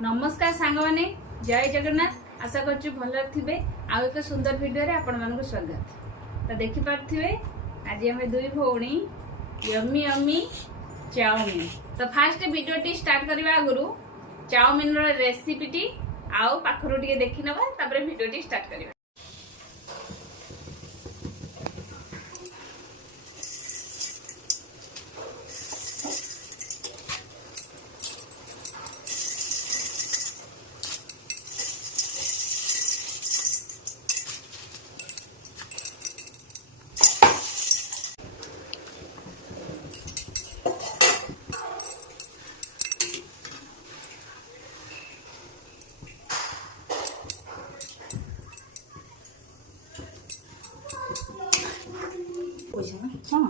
नमस्कार सांग माने जय जगन्नाथ। आशा करछु भल थिबे। आ एक सुंदर वीडियो रे आपण मानक स्वागत। तो देखि पारथिबे आज हमें दुई भौणी यम्मी यम्मी चाउमीन। तो फास्ट वीडियो टी स्टार्ट करबा आगुरु चाउमीन रो रेसिपी टी आउ पाखरु टिके देखि नबा तापर वीडियो टी स्टार्ट करबा। हाँ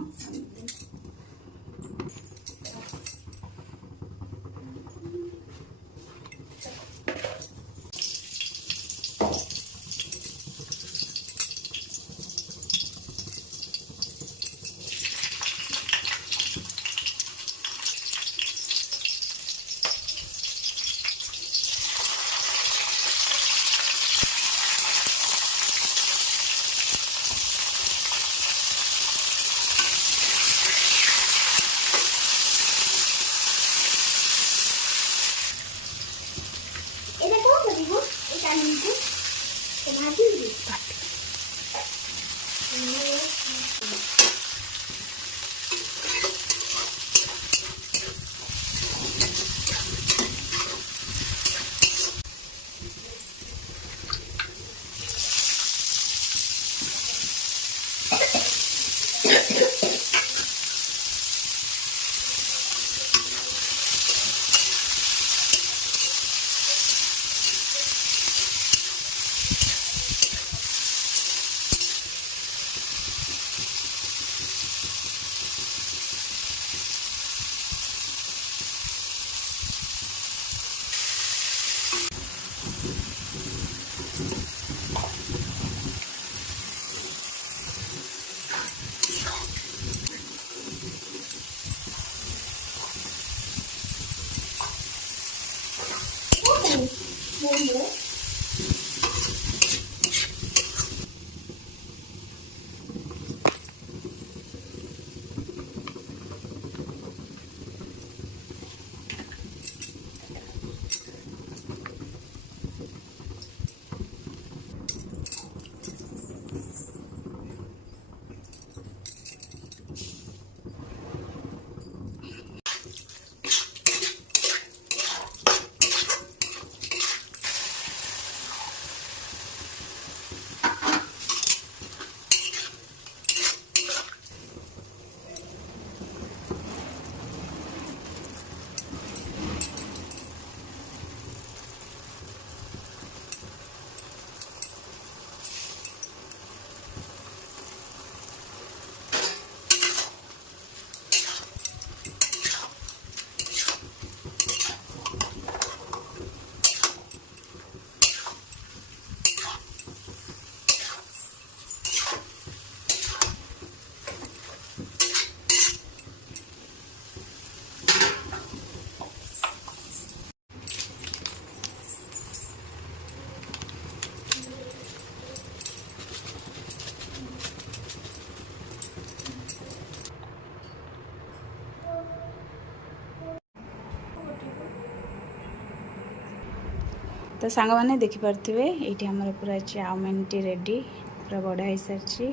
तो सांग मैंने देखिपे ये आमर पूरा चाउमीन टी रेडी पूरा बढ़ा हो सारी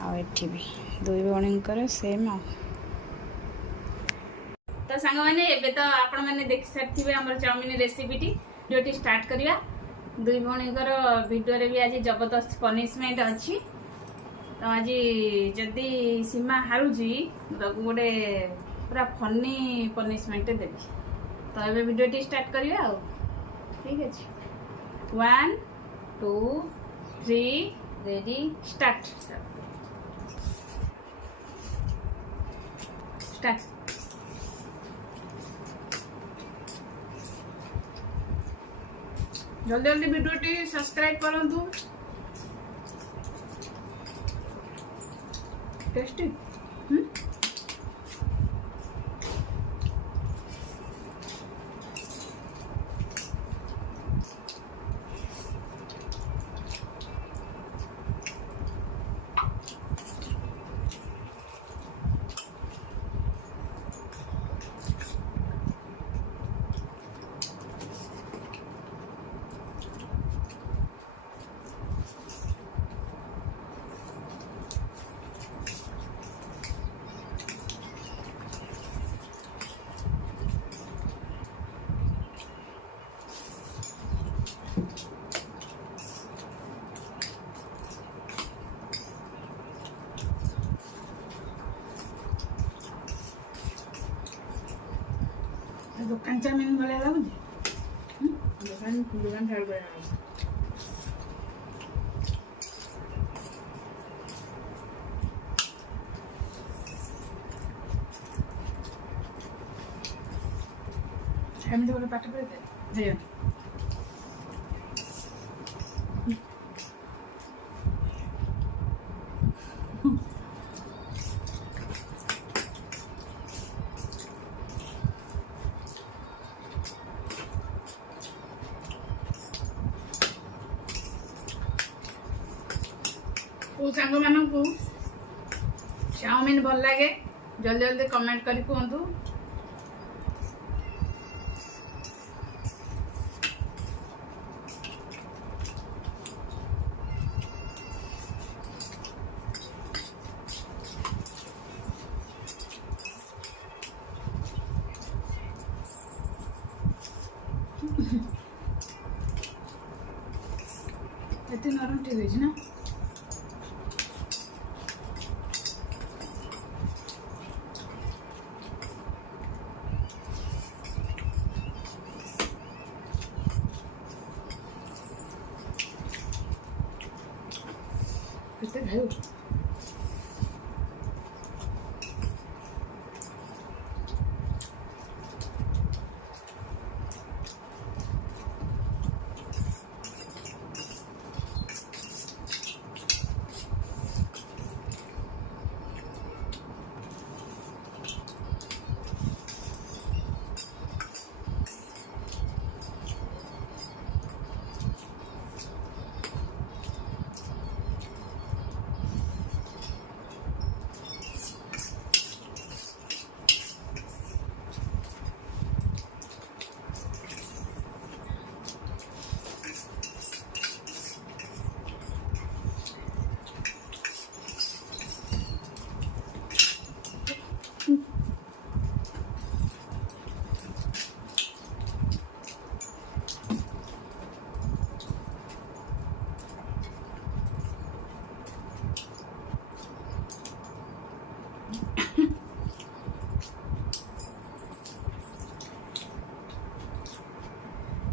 आठी भी दुई भौणी सेम आ। तो सांग मैंने एबे तो आपण मैंने देख सारी आम चाउमीन रेसिपी टी वीडियो स्टार्ट करवा। दुई भौणी वीडियो रे भी आज जबरदस्त पनिशमेंट अच्छी। तो आज जदि सीमा हारुजी गोटे पूरा फनी पनिशमेंट देवी। तो ये वीडियो स्टार्ट करवा आ ठीक है। 1 2 3 रेडी स्टार्ट स्टार्ट। जल्दी जल्दी वीडियो सब्सक्राइब करूँ। टेस्टी ଦୋକାନ ଚାଉମିନ ଭଳିଆ ଲାଗୁଛି। ଦୋକାନ ଛାଡ଼ କରିବା ଏମିତି ଗୋଟେ ପାଠ ପଢ଼ିଦେ ହେଇଗଲା। କୋଉ ସାଙ୍ଗମାନଙ୍କୁ ଚାଉମିନ ଭଲ ଲାଗେ ଜଲ୍ଦି ଜଲ୍ଦି କମେଣ୍ଟ କରି କୁହନ୍ତୁ। ଏତେ ନରମ ଠିକ ହେଇଛି ନା? କେତେ ଖାଇବୁ?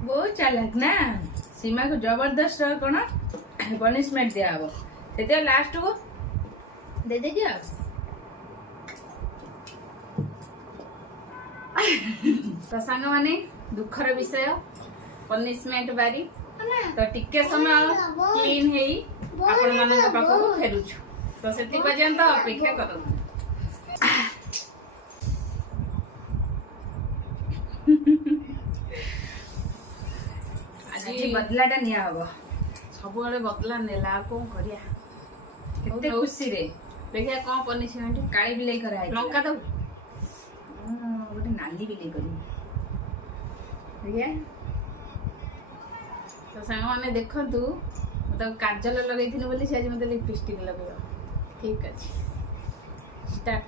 बहुत चालाक ना। सीमा को जबरदस्त कौन पनिशमेंट दिया हम से लास्ट को दे दे क्या तो सांग माने दुखर विषय पनिशमेंट बारी तो टिके समय क्लीन हेई आपण मानक पाखो फेरुछु तो सेति पर्यंत अपेक्षा करू। आज बदलाटा निया हबो सब बड़े बदला नेला को करिया केते खुशी रे देखिया कोन पनिशमेंट काली बिलाई करा है लंका दो गोटे नाली बिलाई करी देखिया तो सांग माने देखंतु तो काजल लगैथिनी बोली से आज मते लिपस्टिक लगैयो ठीक अछि स्टार्ट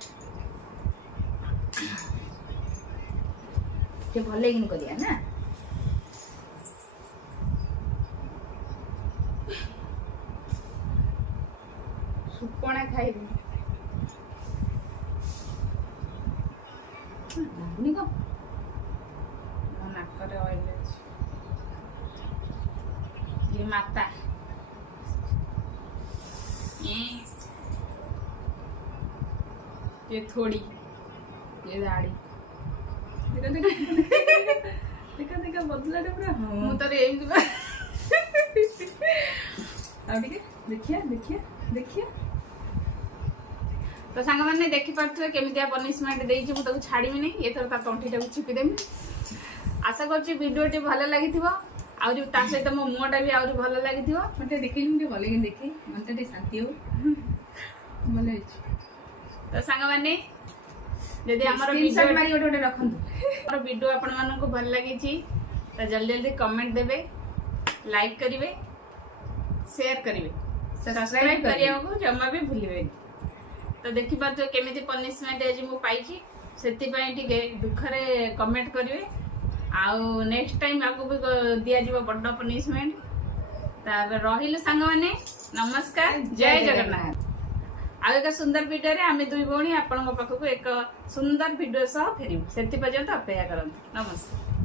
के भले किन करिया ना सुपणा खाइबी लाଗୁନି କଣ ମୋ ନାକରେ ଅଏଲ ଅଛି ये माता ये थोड़ी ये दाढ़ी देखा देखा देखा देखा बदलाटा पूरा ମୁଁ ତୋର ଏମିତି ଆଉ ଟିକେ ଦେଖିଆ ଦେଖିଆ ଦେଖିଆ तो सांग मैंने देखी पार्थे केमितिया पनिशमेंट देइछि मु ताको छाड़ीबी नहीं एथर ता तंठीटा को छिपी देमी। आशा करछि वीडियोटी भलो लागिथिबो आउरी ता सहित मो मुहटा भी आउरी भलो लागिथिबो मते देखिली मुझे भले कि देखी मनटा टे शांति हो भले अछि तो सांग माने यदि हमर स्क्रीनशॉट मारी ओटे ओटे रखंतु हमर वीडियो आपण मानन को भल लागि छि तो जल्दी जल्दी कमेंट देबे लाइक करिवे शेयर करिवे सब्सक्राइब करिया को जम्मा भी भूलिबे। तो देखि पातो केमिति पनिशमेंट आज मु पाइछि सेति पई टिके दुखरे कमेंट करिवे आउ नेक्स्ट टाइम आपको भी दिया जीव बड़ पनिशमेंट तापर रहिलु सांग माने नमस्कार जय जगन्नाथ आ एक सुंदर वीडियो रे आमे दुई भौणी आपन पाखक एक सुंदर वीडियो सह फेरिबु सेति पर्यंत अपेक्षा करंतु नमस्कार।